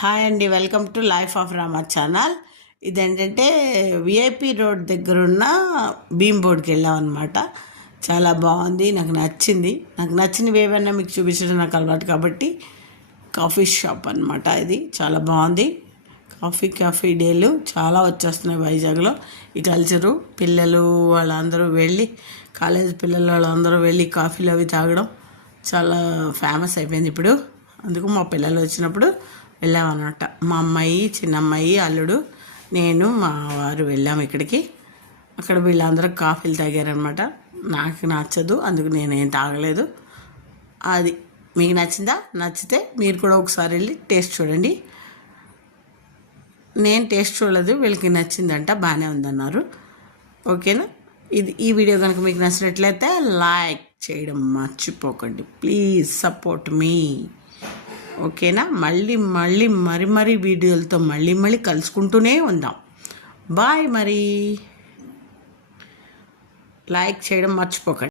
Hi అండి welcome to life of Rama channel. ఇదేంటంటే VIP road దగ్గర ఉన్న భీమ్ బోర్డ్కి వెళ్ళాం అనమాట చాలా బాగుంది నాకు నచ్చింది. నాకు నచ్చినవి ఏవైనా మీకు చూపించడం నాకు అలవాటు కాబట్టి కాఫీ షాప్ అనమాట ఇది. చాలా బాగుంది. కాఫీ కాఫీ డేలు చాలా వచ్చేస్తున్నాయి వైజాగ్లో. ఈ కల్చరు పిల్లలు వాళ్ళందరూ వెళ్ళి కాలేజ్ పిల్లలు వాళ్ళందరూ వెళ్ళి కాఫీలు అవి తాగడం చాలా ఫేమస్ అయిపోయింది ఇప్పుడు. అందుకు మా పిల్లలు వచ్చినప్పుడు వెళ్ళామన్నమాట. మా అమ్మాయి చిన్నమ్మాయి అల్లుడు నేను మా వారు వెళ్ళాము ఇక్కడికి. అక్కడ వీళ్ళందరూ కాఫీలు తాగారనమాట నాకు నచ్చదు అందుకు నేనేం తాగలేదు. అది మీకు నచ్చిందా? నచ్చితే మీరు కూడా ఒకసారి వెళ్ళి టేస్ట్ చూడండి. నేను టేస్ట్ చూడలేదు వీళ్ళకి నచ్చిందంట బాగానే ఉందన్నారు. ఓకేనా? ఇది ఈ వీడియో కనుక మీకు నచ్చినట్లయితే లైక్ చేయడం మర్చిపోకండి. Please support me. ఓకేనా? మళ్ళీ మళ్ళీ మరి మరి వీడియోలతో మళ్ళీ మళ్ళీ కలుసుకుంటూనే ఉందాం. బాయ్ మరి. లైక్ చేయడం మర్చిపోకండి.